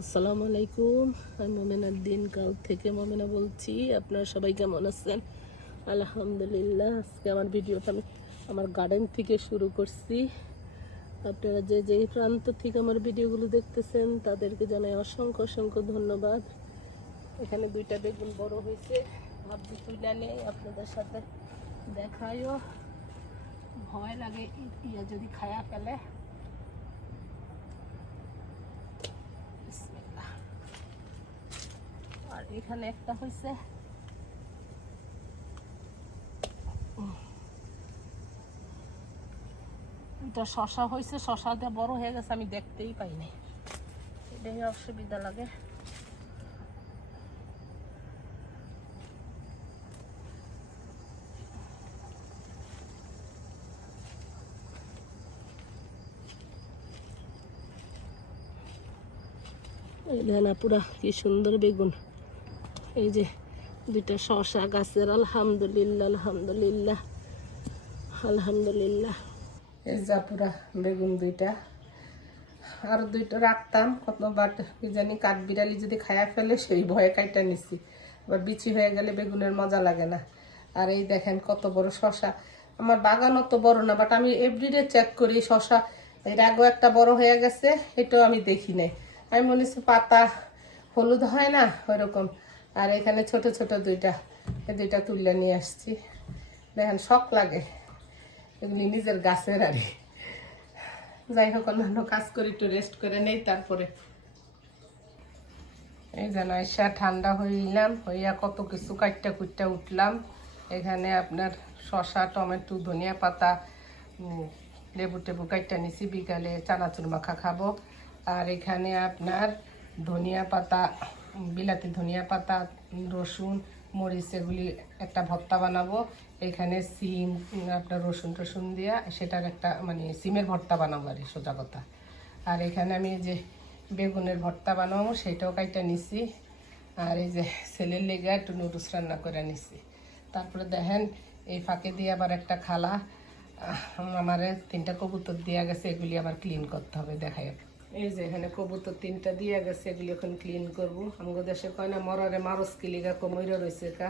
আসসালামু আলাইকুম, আমি মোমেনার দিন কাল থেকে মোমেনা বলছি। আপনারা সবাই কেমন আছেন? আলহামদুলিল্লাহ, আজকে আমার ভিডিওটা আমি আমার গার্ডেন থেকে শুরু করছি। আপনারা যে যে প্রান্ত থেকে আমার ভিডিওগুলো দেখতেছেন, তাদেরকে জানাই অসংখ্য অসংখ্য ধন্যবাদ। এখানে দুইটা বেগুন বড় হয়েছে, ভাবছি তুলে নেই আপনাদের সাথে দেখাইও ভয় লাগে, ইয়া যদি খায়া ফেলে বিসমিল্লাহ। আর এখানে একটা হয়েছে এটা শশা হয়েছে শশাতে বড় হয়ে গেছে, আমি দেখতেই পাইনি। এটাই অসুবিধা লাগে। এই পুরা কি সুন্দর বেগুন। এই যে দুইটা শশা গাছের, আলহামদুলিল্লাহ আলহামদুলিল্লাহ আলহামদুলিল্লাহ। এই যা পুরা বেগুন দুইটা। আর দুইটা রাখতাম কতবার কি জানি কাঠ বিড়ালি যদি খায়া ফেলে, সেই ভয়ে কাইটা নিছি। আবার বিচি হয়ে গেলে বেগুনের মজা লাগে না। আর এই দেখেন কত বড় শশা। আমার বাগান অত বড় না, বাট আমি এভরিডে চেক করি শশা। এর আগেও একটা বড় হয়ে গেছে, এটাও আমি দেখি নাই। আমি মনে হচ্ছে পাতা হলুদ হয় না ওরকম আর এখানে ছোট ছোট দুইটা, এই দুইটা তুলে নিয়ে আসছি। দেখেন, শখ লাগে। এগুলি নিজের গাছের আরে যাই হোক, অন্যান্য কাজ করি একটু রেস্ট করে নেই, তারপরে। এই যেন এসা ঠান্ডা হইলাম, হইয়া কত কিছু কাটটা কুটটা উঠলাম। এখানে আপনার শশা টমেটো, ধনিয়া পাতা লেবু টেবু কাটটা নিছি। বিকালে চানাচুর মাখা খাব। আর এখানে আপনার ধনিয়া পাতা বিলাতি, ধনিয়া পাতা, রসুন, মরিচ, এগুলি একটা ভর্তা বানাবো। এখানে সিম আপনার রসুন টসুন দিয়া সেটার একটা মানে সিমের ভর্তা বানাবো আর সোজা কথা। আর এখানে আমি যে বেগুনের ভর্তা বানাবো, সেটাও কাইটা নিছি। আর এই যে ছেলের লেগে একটু নুডলস রান্না করে নিছি। তারপরে দেখেন, এই ফাঁকে দিয়ে আবার একটা খালা আমার তিনটা কবুতর দেওয়া গেছে, এগুলি আবার ক্লিন করতে হবে, দেখাই এই যে এখানে কবুতর তিনটা দিয়ে গেছে, এগুলি এখন ক্লিন করব। আমাদের দেশে কয় না, মরারে মারস কিলিগা কমইরা রয়েছে কা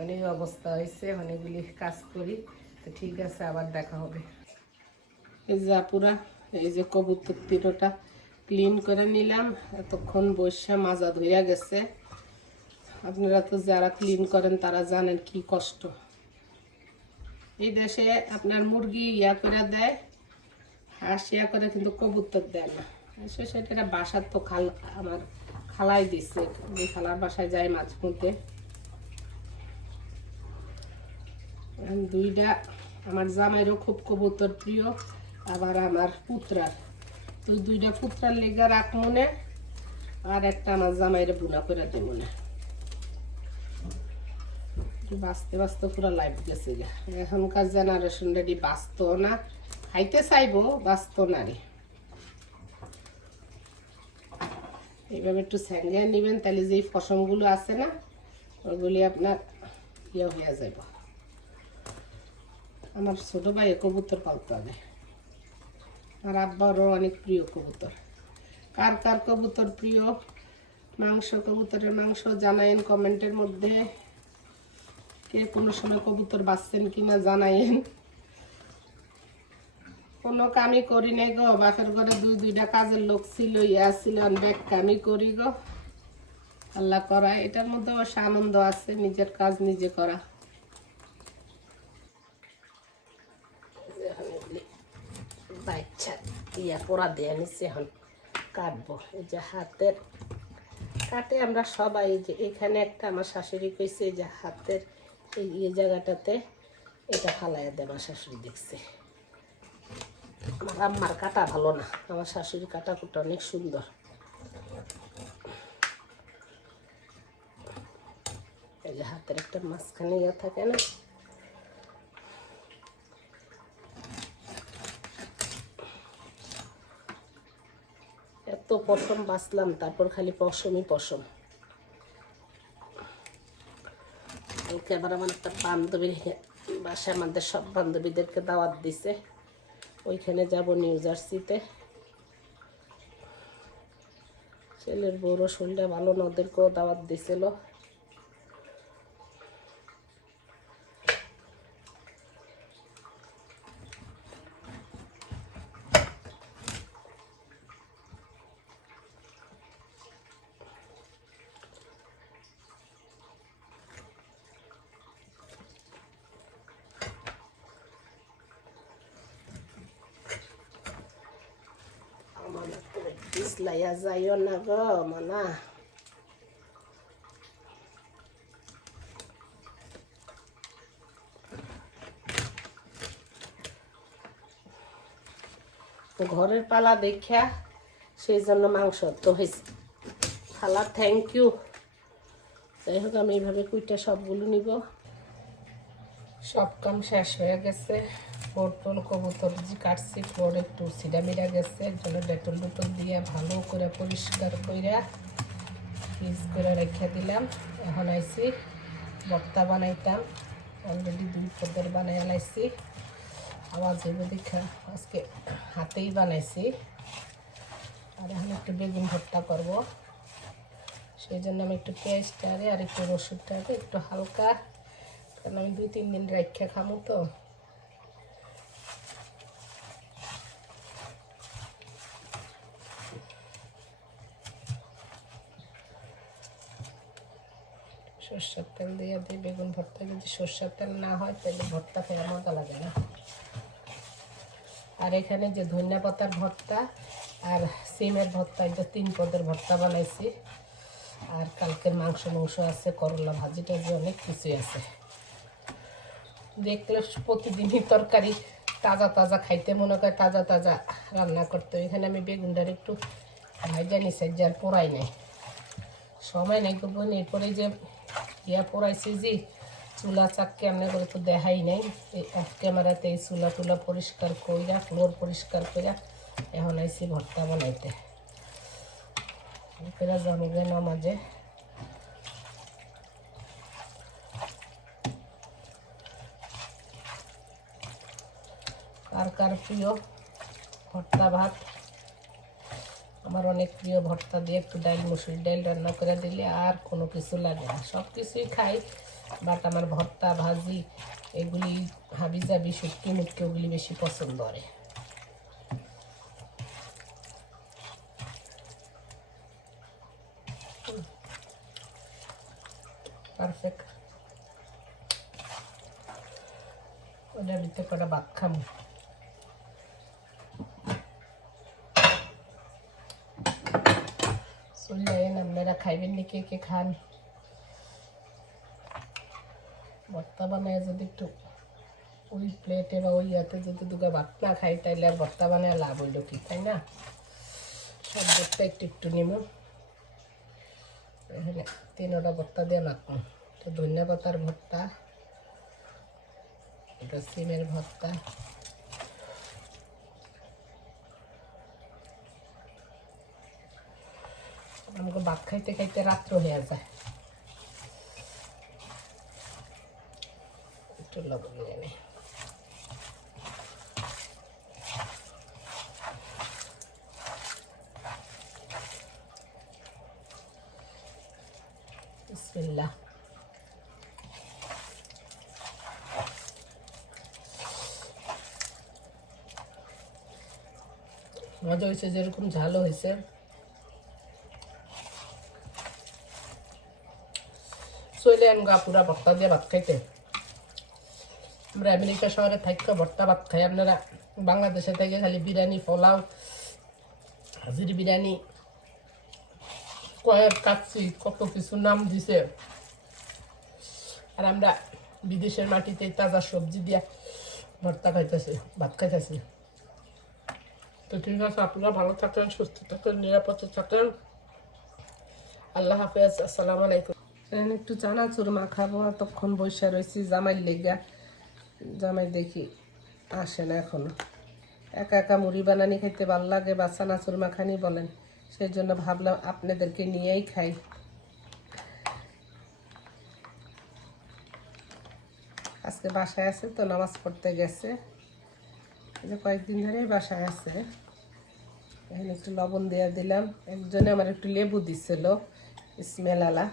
অনেক অবস্থা হয়েছে অনেকগুলি কাজ করি। তো ঠিক আছে, আবার দেখা হবে। এই যে পুরা এই যে কবুতর তিরোটা ক্লিন করে নিলাম। এতক্ষণ বৈশা মাজা ধইয়া গেছে। আপনারা তো যারা ক্লিন করেন, তারা জানেন কি কষ্ট। এই দেশে আপনার মুরগি ইয়া করে দেয়, হাঁস ইয়া করে, কিন্তু কবুতর দেয় না। সেটা বাসার তো খাল, আমার খালাই দিচ্ছে যে খালার বাসায় যায় মাঝে মধ্যে। দুইটা, আমার জামাইরও খুব কবুতর প্রিয়, আবার আমার পুত্রার। তো দুইটা পুত্রার লেগে রাখ মনে আর একটা আমার জামাইরে বুনা করে দেব মনে বাঁচতে বাঁচতে পুরো লাইফ গেছে এখনকার জেনারেশন রেডি বাঁচত না, খাইতে চাইব, বাঁচত না রে। এইভাবে একটু স্যাঙ্গিয়ে নেবেন, তাহলে যেই ফসমগুলো আছে না, ওগুলি আপনার ইয়ে হয়ে যাব। আমার ছোট ভাই কবুতর পালতে হবে। আর আব্বারও অনেক প্রিয় কবুতর। কার কার কবুতর প্রিয়? মাংস, কবুতরের মাংস জানায়েন কমেন্টের মধ্যে। কে কোনো সময় কবুতর বাঁচছেন কিনা জানাইন কোনো কামই করি নাই গো। বাপের ঘরে দুই দুইটা কাজের লোক ছিল, ইয়া ছিল ব্যাগ কামই করি গো। আল্লাহ করা এটার মধ্যে অবশ্য আনন্দ আছে, নিজের কাজ নিজে করা। ইয়া পোড়া দিয়ে নিচ্ছে এখন। কাটবো, এই যে হাতের। কাটে আমরা সবাই যে এখানে একটা আমার শাশুড়ি কইছে যে হাতের এই জায়গাটাতে এটা ফালাইয়া দেয় আমার শাশুড়ি দেখছে। আমার আম্মার কাটা ভালো না। আমার শাশুড়ির কাটা কুটা অনেক সুন্দর। এই যে হাতের একটা মাঝখানে ইয়ে থাকে না? এত পশম বাঁচলাম, তারপর খালি পশমই পশম। আবার আমার একটা বান্ধবীর বাসায় আমাদের সব বান্ধবীদেরকে দাওয়াত দিছে। ওইখানে যাব নিউ জার্সিতে। ছেলের বড় শরীরটা ভালো না ওদেরকেও দাওয়াত দিছিল আমার পিছলাইয়া যাইও না গো ঘরের পালা দেখা সেই জন্য মাংস তো হয়েছে। খালা থ্যাংক ইউ যাই হোক, আমি এইভাবে কুইটা সবগুলো নিব। সব কাম শেষ হয়ে গেছে। পটল কবুতর যে কাটছি, ফ্লোর একটু সিডা মিরা গেছে, এর জন্য ডেটল ডুটল দিয়ে ভালো করে পরিষ্কার করে ফ্রিজ করে রেখে দিলাম। এখন আইছি, ভর্তা বানাইতাম অলরেডি দুই পদের বানাই লাইছি। আবার হইব দেখা, আজকে হাতেই বানাইছি। আর এখন একটু বেগুন ভর্তা করব। সেই জন্য আমি একটু পেঁয়াজটারে আর একটু রসুনটারে একটু হালকা, কারণ আমি দুই তিন দিন রাখা খামো তো। সর্ষের তেল দিয়ে দিই, বেগুন ভর্তা যদি সর্ষের তেল না হয়, তাহলে ভর্তা খেয়ে মজা লাগে না। আর এখানে যে ধনিয়া পাতার ভর্তা আর সিমের ভর্তা এটা তিন পদের ভর্তা বানাইছি। আর কালকের মাংস মাংস আছে, করলা ভাজি টাজি অনেক কিছুই আছে। দেখলে প্রতিদিনই তরকারি তাজা তাজা খাইতে মনে করে তাজা তাজা রান্না করতে। এখানে আমি বেগুনটার একটু ভাজা নিছি যে আর পোড়াই নাই। সময় নাই করব এরপরে যে ইয়া পোড়াইছি যে চুলা চাককে আমরা করে তো দেখাই নাই। এই এক ক্যামেরাতে এই চুলা টুলা পরিষ্কার কইরা, ফ্লোর পরিষ্কার কইরা এখন আইসি ভর্তা বানাইতে। ফেরা জমগে নামাজে। কার কার প্রিয়? ভর্তা ভাত। আমার অনেক প্রিয় ভর্তা দিয়ে একটু ডাল মুসুর ডাল রান্না করে দিলে আর কোনো কিছু লাগে না। সব কিছুই খাই বাট আমার ভর্তা, ভাজি এগুলি হাবি জাবি শুটকি, মুটকি ওগুলি বেশি পছন্দ করে। পারফেক্ট ওটা ভিতরে কটা ভাত খামো শুনলেন আপনারা খাইবেন নাকি কে খান ভর্তা বানায় যদি একটু ওই প্লেটে বা ওই ইয়াতে যদি দুগা ভাত না খাই তাইলে আর ভর্তা বানায় লাভ হইল কি তাই না সব ভর্তা একটু একটু নিব এখানে তিনটা ভর্তা দিয়ে মাখবো তো ধনিয়া পাতার ভর্তা এটা সিমের ভর্তা আমাকে ভাত খাইতে খাইতে রাত্র হয়ে যায়। একটু লবণ মজা হয়েছে যেরকম ঝালও হয়েছে চলে আনগা পুরা ভর্তা দিয়ে ভাত খাইতে আমরা আমেরিকা শহরে থাকতে ভর্তা ভাত খাই, আপনারা বাংলাদেশে থেকে খালি বিরিয়ানি, পোলাও, হাজির বিরিয়ানি, কয়েক কাচ্ছি কত কিছু নাম দিছে। আর আমরা বিদেশের মাটিতে তাজা সবজি দিয়া ভর্তা খাইতেছি, ভাত খাইতেছি। তো ঠিক আছে, আপনারা ভালো থাকেন, সুস্থ থাকেন, নিরাপদে থাকেন। আল্লাহ হাফেজ, আসসালামু আলাইকুম। এখন একটু চানাচুর মাখাবো এতক্ষণ বসে রয়েছি জামাই লেগা। জামাই দেখি আসে না এখনও। একা একা মুড়ি বানানি খেতে ভালো লাগে বা চানাচুর মাখানি বলেন। সেই জন্য ভাবলাম আপনাদেরকে নিয়েই খাই। আজকে বাসায় আছে তো, নামাজ পড়তে গেছে। যে কয়েকদিন ধরেই বাসায় আছে। এখানে একটু লবণ দিয়ে দিলাম। একজনে আমার একটু লেবু দিছিল, স্মেল আলা।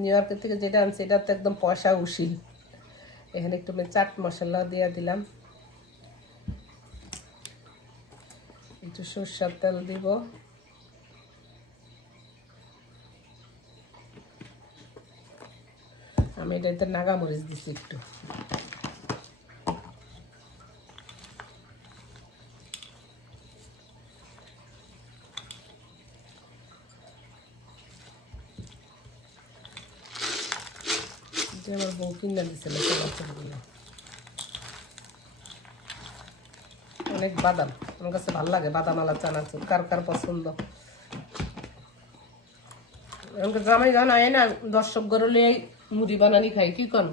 নিউ ইয়র্কের থেকে যেটা আনছি, এটা তো একদম পয়সা উশিল এখানে একটু আমি চাট মশলা দিয়ে দিলাম। একটু সর্ষার তেল দিব। আমি এটাতে নাগামরিচ দিছি একটু। আমার বউ কিনে বাচ্চাগুলো অনেক বাদাম আমার কাছে ভালো লাগে বাদাম আলা কার কার পছন্দ জামাই না দর্শক গরলে মুড়ি বানানি খাই কি কন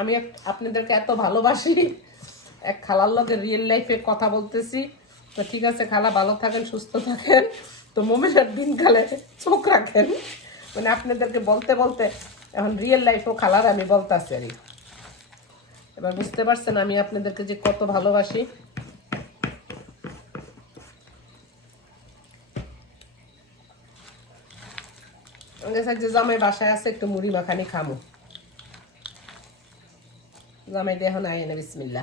আমি আপনাদেরকে এত ভালোবাসি। এক খালার লগে রিয়েল লাইফে কথা বলতেছি। তো ঠিক আছে, খালা ভালো থাকেন, সুস্থ থাকেন। তো মোমেনের দিনকালে চোখ রাখেন। মানে আপনাদেরকে বলতে বলতে এখন রিয়েল লাইফও খালার আমি বলতেছি আর এবার বুঝতে পারছেন আমি আপনাদেরকে যে কত ভালোবাসি। যে জামাই বাসায় আছে, একটু মুড়ি মাখানি খামো। জামাই এখন আয় বিসমিল্লা